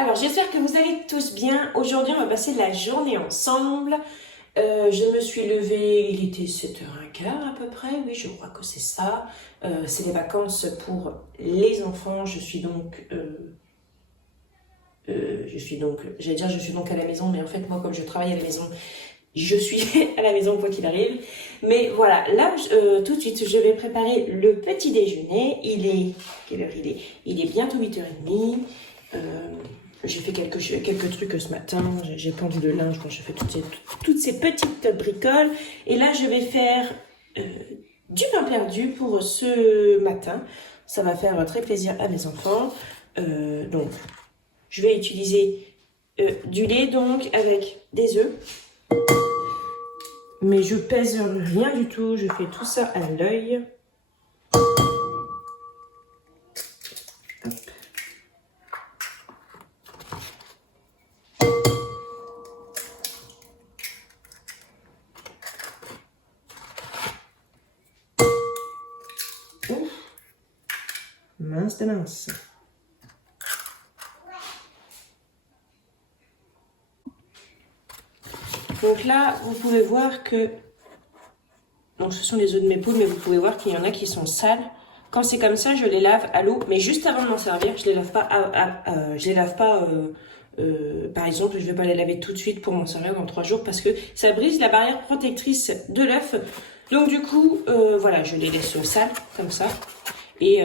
Alors, j'espère que vous allez tous bien. Aujourd'hui, on va passer la journée ensemble. Je me suis levée, il était 7h15 à peu près, oui, je crois que c'est ça. C'est les vacances pour les enfants. J'allais dire je suis donc à la maison, mais en fait, moi, comme je travaille à la maison, je suis à la maison quoi qu'il arrive. Mais voilà, là, tout de suite, je vais préparer le petit déjeuner. Quelle heure il est? Il est bientôt 8h30. J'ai fait quelques trucs ce matin, j'ai pendu le linge, bon, j'ai fait toutes ces petites bricoles. Et là, je vais faire du pain perdu pour ce matin. Ça va faire très plaisir à mes enfants. Donc, je vais utiliser du lait donc avec des œufs. Mais je pèse rien du tout, je fais tout ça à l'œil. Mince de mince. Donc là, vous pouvez voir que... Donc ce sont les œufs de mes poules, mais vous pouvez voir qu'il y en a qui sont sales. Quand c'est comme ça, je les lave à l'eau, mais juste avant de m'en servir, je les lave pas par exemple, je vais pas les laver tout de suite pour m'en servir dans 3 jours parce que ça brise la barrière protectrice de l'œuf. Donc du coup, voilà, je les laisse sales comme ça. Et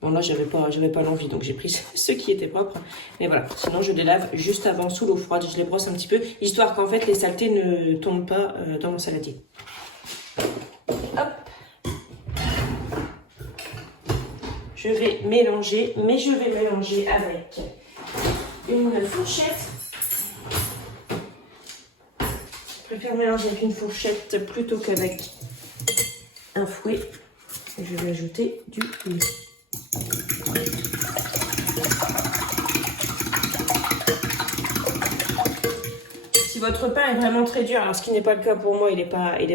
bon là, j'avais pas l'envie, donc j'ai pris ceux qui étaient propres. Mais voilà, sinon je les lave juste avant sous l'eau froide. Je les brosse un petit peu, histoire qu'en fait les saletés ne tombent pas dans mon saladier. Hop. Je vais mélanger, mais je vais mélanger avec une fourchette. Je préfère mélanger avec une fourchette plutôt qu'avec un fouet. Et je vais ajouter du lait. Si votre pain est vraiment très dur, alors ce qui n'est pas le cas pour moi, il est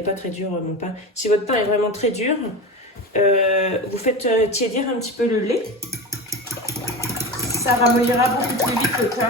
pas très dur mon pain. Si votre pain est vraiment très dur, vous faites tiédir un petit peu le lait. Ça ramollira beaucoup plus vite le pain.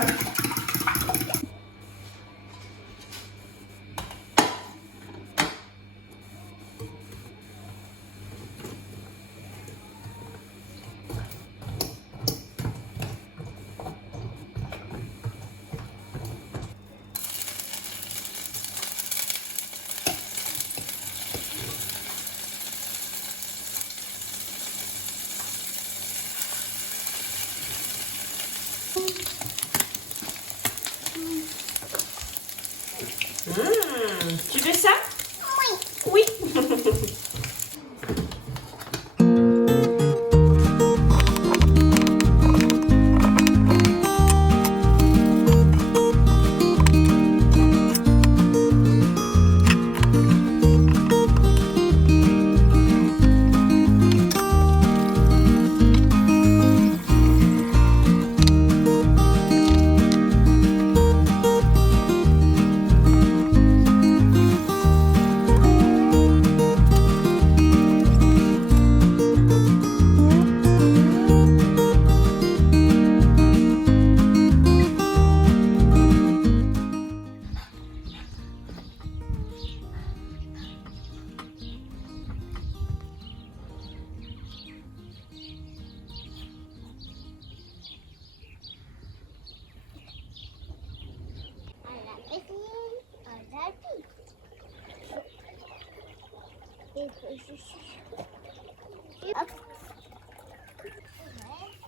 Tu veux ça? Oui. Oui.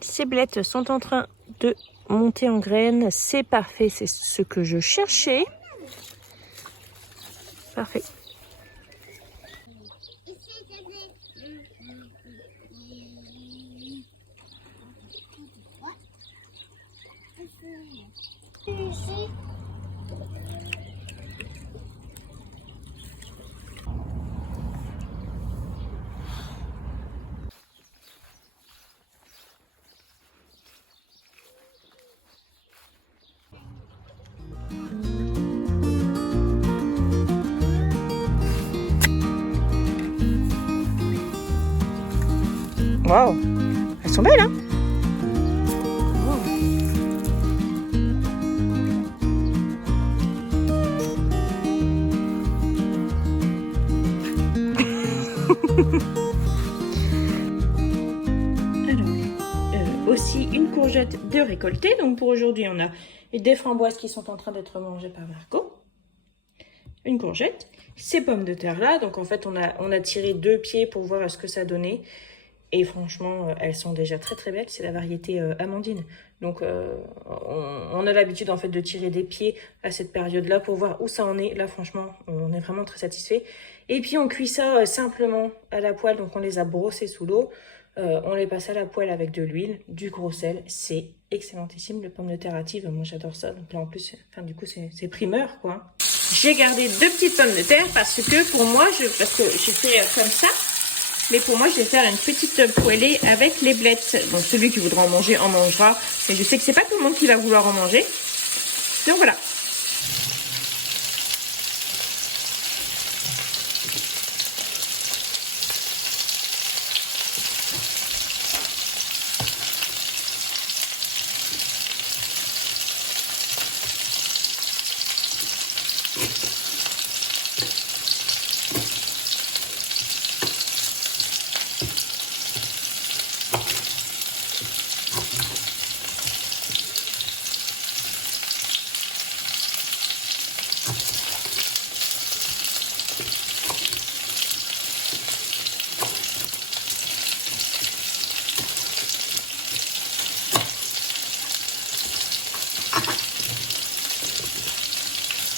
Ces blettes sont en train de monter en graines. C'est parfait, c'est ce que je cherchais. Parfait. Waouh, elles sont belles, hein? Alors, aussi une courgette de récolter. Donc pour aujourd'hui, on a des framboises qui sont en train d'être mangées par Marco. Une courgette. Ces pommes de terre là. Donc en fait, on a tiré 2 pieds pour voir ce que ça donnait. Et franchement, elles sont déjà très très belles. C'est la variété Amandine. Donc on a l'habitude en fait de tirer des pieds à cette période-là pour voir où ça en est. Là franchement, on est vraiment très satisfait. Et puis on cuit ça simplement à la poêle. Donc on les a brossés sous l'eau. On les passe à la poêle avec de l'huile, du gros sel. C'est excellentissime. Le pomme de terre hâtive, moi j'adore ça. Donc là en plus, enfin, du coup c'est primeur quoi. J'ai gardé 2 petites pommes de terre parce que pour moi, parce que j'ai fait comme ça. Mais pour moi, je vais faire une petite poêlée avec les blettes. Donc celui qui voudra en manger en mangera. Mais je sais que c'est pas tout le monde qui va vouloir en manger. Donc voilà.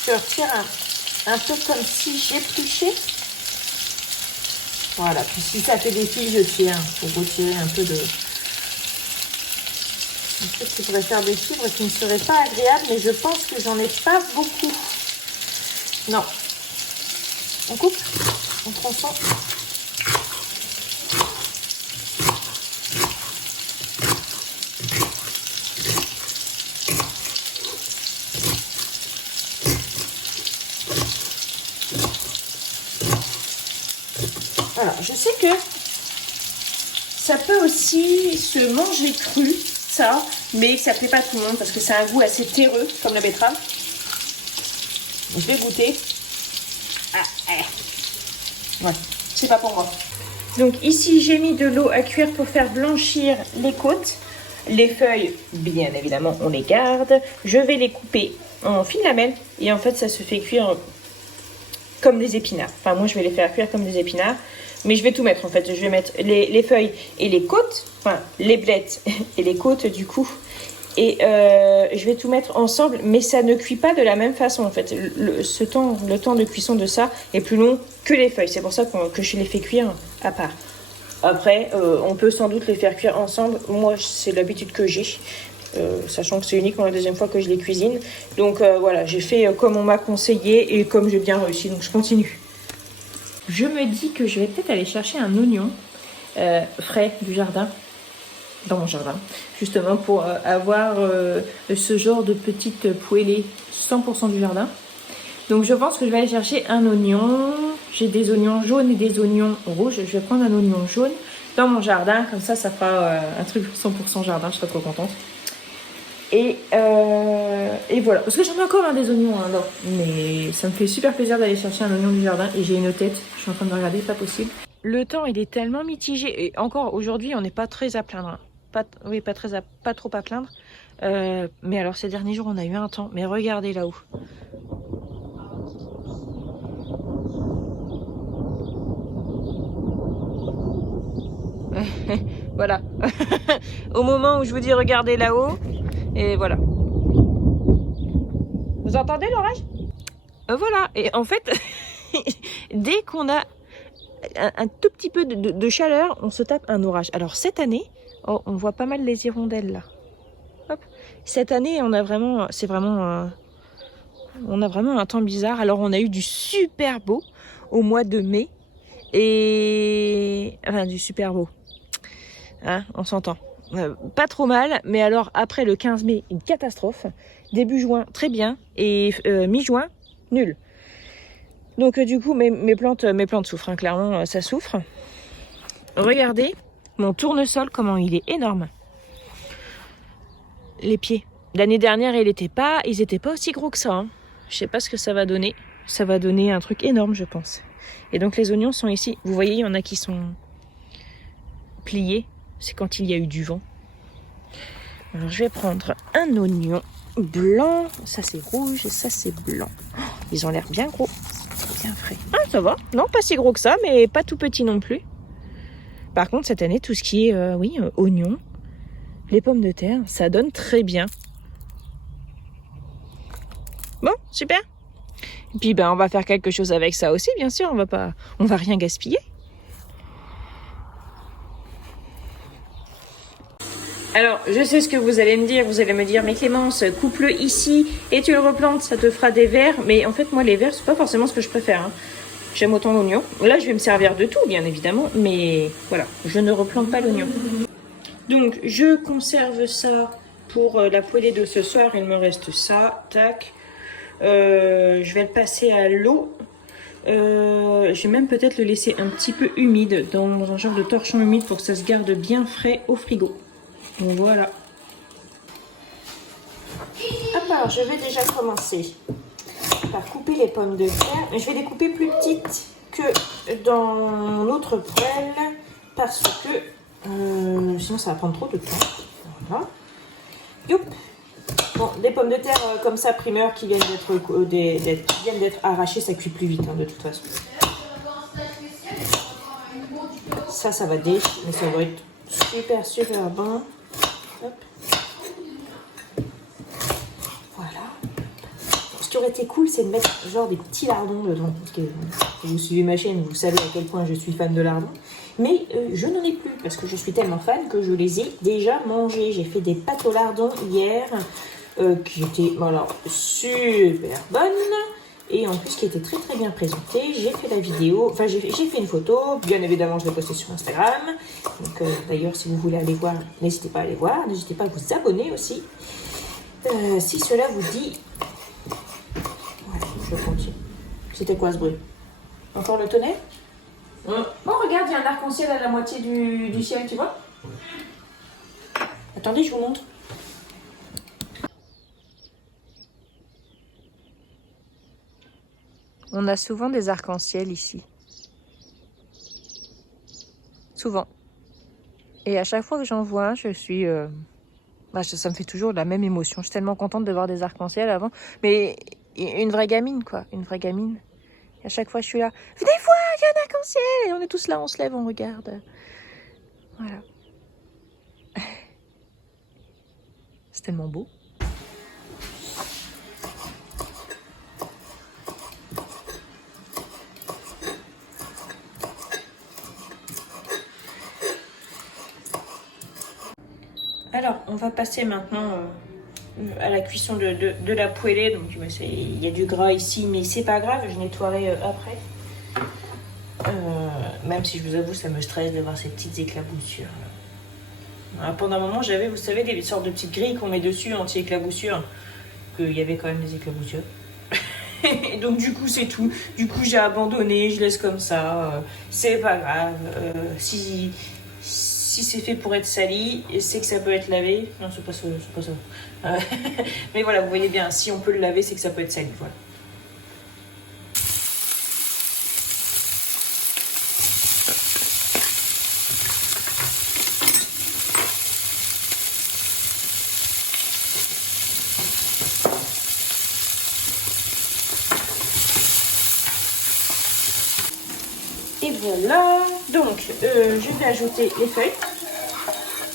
Je retire un peu comme si j'épluchais. Voilà, puis si ça fait des fils, je tire pour retirer un peu de... En fait, je pourrais faire des fibres qui ne seraient pas agréables, mais je pense que j'en ai pas beaucoup. Non. On coupe, on tronçonne. Alors, je sais que ça peut aussi se manger cru, ça, mais ça plaît pas à tout le monde parce que c'est un goût assez terreux, comme la betterave. Je vais goûter. Ouais, c'est pas pour moi. Donc ici, j'ai mis de l'eau à cuire pour faire blanchir les côtes. Les feuilles, bien évidemment, on les garde. Je vais les couper en fines lamelles et en fait, ça se fait cuire comme des épinards. Enfin, moi, je vais les faire cuire comme des épinards. Mais je vais tout mettre en fait. Je vais mettre les feuilles et les côtes. Enfin, les blettes et les côtes du coup. Et je vais tout mettre ensemble. Mais ça ne cuit pas de la même façon en fait. Le temps de cuisson de ça est plus long que les feuilles. C'est pour ça que je les fais cuire à part. Après, on peut sans doute les faire cuire ensemble. Moi, c'est l'habitude que j'ai. Sachant que c'est uniquement la deuxième fois que je les cuisine. Donc voilà, j'ai fait comme on m'a conseillé et comme j'ai bien réussi. Donc je continue. Je me dis que je vais peut-être aller chercher un oignon frais du jardin, dans mon jardin, justement pour avoir ce genre de petite poêlée 100% du jardin. Donc je pense que je vais aller chercher un oignon. J'ai des oignons jaunes et des oignons rouges. Je vais prendre un oignon jaune dans mon jardin, comme ça fera un truc 100% jardin, je serai trop contente. Et voilà, parce que j'en ai encore des oignons là, mais ça me fait super plaisir d'aller chercher un oignon du jardin et j'ai une tête, je suis en train de me regarder, pas possible. Le temps il est tellement mitigé et encore aujourd'hui on n'est pas très à plaindre, pas trop à plaindre, mais alors ces derniers jours on a eu un temps, mais regardez là-haut. Voilà, au moment où je vous dis regardez là-haut. Et voilà. Vous entendez l'orage? Voilà. Et en fait, dès qu'on a un tout petit peu de chaleur, on se tape un orage. Alors cette année, on voit pas mal les hirondelles là. Hop. Cette année, on a vraiment, on a vraiment un temps bizarre. Alors on a eu du super beau au mois de mai et enfin du super beau. Hein, on s'entend. Pas trop mal, mais alors après le 15 mai, une catastrophe. Début juin, très bien. Et mi-juin, nul. Donc du coup, mes plantes souffrent, hein, clairement, ça souffre. Regardez mon tournesol, comment il est énorme. Les pieds. L'année dernière, ils étaient pas aussi gros que ça. Hein. Je sais pas ce que ça va donner. Ça va donner un truc énorme, je pense. Et donc les oignons sont ici. Vous voyez, il y en a qui sont pliés. C'est quand il y a eu du vent. Alors je vais prendre un oignon blanc. Ça c'est rouge et ça c'est blanc. Oh, ils ont l'air bien gros, bien frais. Ah ça va, non pas si gros que ça, mais pas tout petit non plus. Par contre cette année tout ce qui est oignons, les pommes de terre, ça donne très bien. Bon, super. Et puis on va faire quelque chose avec ça aussi, bien sûr. On va rien gaspiller. Alors, je sais ce que vous allez me dire. Vous allez me dire, mais Clémence, coupe-le ici et tu le replantes, ça te fera des vers. Mais en fait, moi, les vers, c'est pas forcément ce que je préfère. Hein. J'aime autant l'oignon. Là, je vais me servir de tout, bien évidemment. Mais voilà, je ne replante pas l'oignon. Donc, je conserve ça pour la poêlée de ce soir. Il me reste ça. Tac. Je vais le passer à l'eau. Je vais même peut-être le laisser un petit peu humide dans un genre de torchon humide pour que ça se garde bien frais au frigo. Donc voilà. Hop, alors je vais déjà commencer par couper les pommes de terre. Je vais les couper plus petites que dans l'autre poêle parce que sinon ça va prendre trop de temps. Voilà. Youp. Bon, des pommes de terre comme ça, primeur, qui viennent d'être arrachées, ça cuit plus vite hein, de toute façon. Ça va déchirer, mais ça va être super bon. Hop. Voilà. Ce qui aurait été cool, c'est de mettre genre des petits lardons dedans. Parce que si vous suivez ma chaîne, vous savez à quel point je suis fan de lardons. Mais je n'en ai plus parce que je suis tellement fan que je les ai déjà mangés. J'ai fait des pâtes au lardon hier qui étaient voilà, super bonnes. Et en plus qui était très bien présentée. J'ai fait la vidéo, enfin j'ai fait une photo, bien évidemment je l'ai postée sur Instagram. Donc d'ailleurs si vous voulez aller voir, n'hésitez pas à aller voir, n'hésitez pas à vous abonner aussi. Si cela vous dit. Voilà, je continue. C'était quoi ce bruit? Encore le tonnerre? Bon regarde, il y a un arc-en-ciel à la moitié du ciel, tu vois? Attendez, je vous montre. On a souvent des arcs-en-ciel ici. Souvent. Et à chaque fois que j'en vois un, je suis... ça me fait toujours la même émotion. Je suis tellement contente de voir des arcs-en-ciel avant. Mais une vraie gamine, quoi. Une vraie gamine. Et à chaque fois, je suis là. Venez voir, il y a un arc-en-ciel. Et on est tous là, on se lève, on regarde. Voilà. C'est tellement beau. Alors, on va passer maintenant à la cuisson de la poêlée. Donc, il y a du gras ici, mais c'est pas grave, je nettoierai après. Même si je vous avoue, ça me stresse de voir ces petites éclaboussures. Alors, pendant un moment, j'avais, vous savez, des sortes de petites grilles qu'on met dessus, anti-éclaboussures. Qu'il y avait quand même des éclaboussures. Et donc, du coup, c'est tout. Du coup, j'ai abandonné, je laisse comme ça. C'est pas grave. Si c'est fait pour être sali, c'est que ça peut être lavé. Non, c'est pas ça. Mais voilà, vous voyez bien, si on peut le laver, c'est que ça peut être sali. Voilà. Et voilà, donc je vais ajouter les feuilles.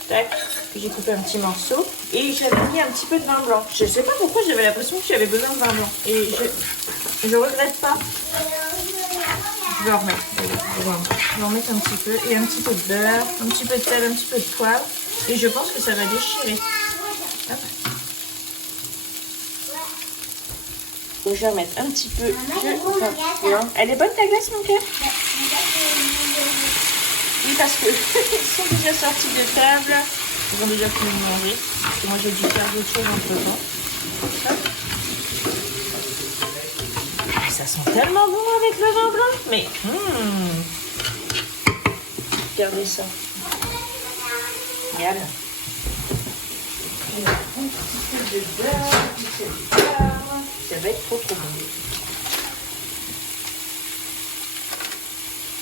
Tac, j'ai coupé un petit morceau. Et j'avais mis un petit peu de vin blanc. Je ne sais pas pourquoi j'avais l'impression que j'avais besoin de vin blanc. Et je regrette pas. Je vais en remettre. Je vais en mettre un petit peu. Et un petit peu de beurre, un petit peu de sel, un petit peu de poivre. Et je pense que ça va déchirer. Hop. Donc je vais remettre un petit peu de vin. Elle est bonne ta glace, mon cœur? Oui, parce que ils sont déjà sortis de table. Ils ont déjà fini de manger. Parce que moi, j'ai dû faire d'autres choses entre temps. Ah, ça sent tellement bon avec le vin blanc. Mais, regardez ça. Regarde. Un petit peu de beurre, un petit peu de poivre. Ça va être trop bon.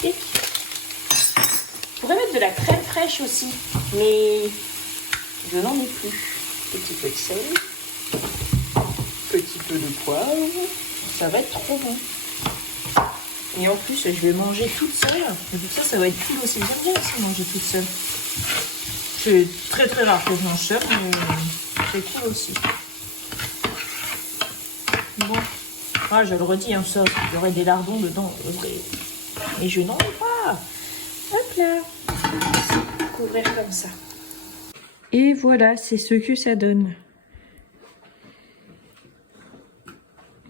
profiter. Je pourrais mettre de la crème fraîche aussi, mais je n'en ai plus. Petit peu de sel, petit peu de poivre, ça va être trop bon. Et en plus, je vais manger toute seule. Donc ça va être cool aussi. J'aime bien aussi manger toute seule. C'est très très rare que je mange seule, mais c'est cool aussi. Bon, ah, je le redis, hein, ça, il y aurait des lardons dedans. Et je n'en ai pas. Hop là. Couvrir comme ça. Et voilà, c'est ce que ça donne.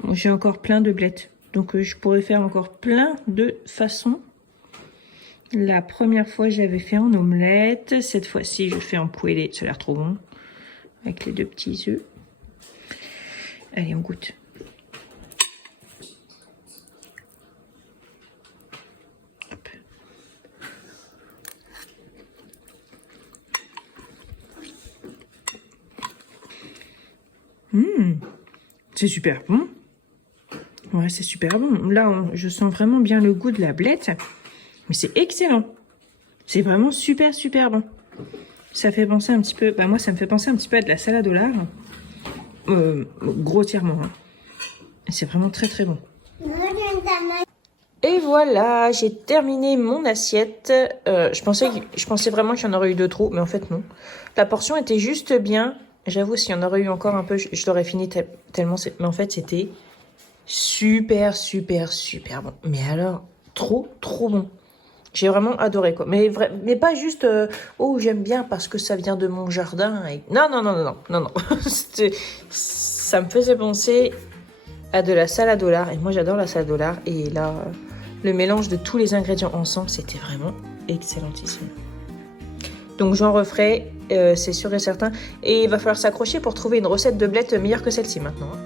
Bon, j'ai encore plein de blettes. Donc je pourrais faire encore plein de façons. La première fois, j'avais fait en omelette. Cette fois-ci, je fais en poêlée. Ça a l'air trop bon. Avec les 2 petits œufs. Allez, on goûte. C'est super bon. Ouais, c'est super bon. Là, je sens vraiment bien le goût de la blette. Mais c'est excellent. C'est vraiment super, super bon. Ça fait penser un petit peu... Bah, moi, ça me fait penser un petit peu à de la salade au lard. Grossièrement. Hein. C'est vraiment très, très bon. Et voilà, j'ai terminé mon assiette. Je pensais vraiment qu'il y en aurait eu de trop, mais en fait, non. La portion était juste bien. J'avoue, s'il y en aurait eu encore un peu, je l'aurais fini tellement... Mais en fait, c'était super, super, super bon. Mais alors, trop, trop bon. J'ai vraiment adoré, quoi. Mais pas juste, oh, j'aime bien parce que ça vient de mon jardin. Et... Non. Ça me faisait penser à de la salade au lard. Et moi, j'adore la salade au lard. Et là, le mélange de tous les ingrédients ensemble, c'était vraiment excellentissime. Donc, j'en referai, c'est sûr et certain. Et il va falloir s'accrocher pour trouver une recette de blettes meilleure que celle-ci maintenant. Hein.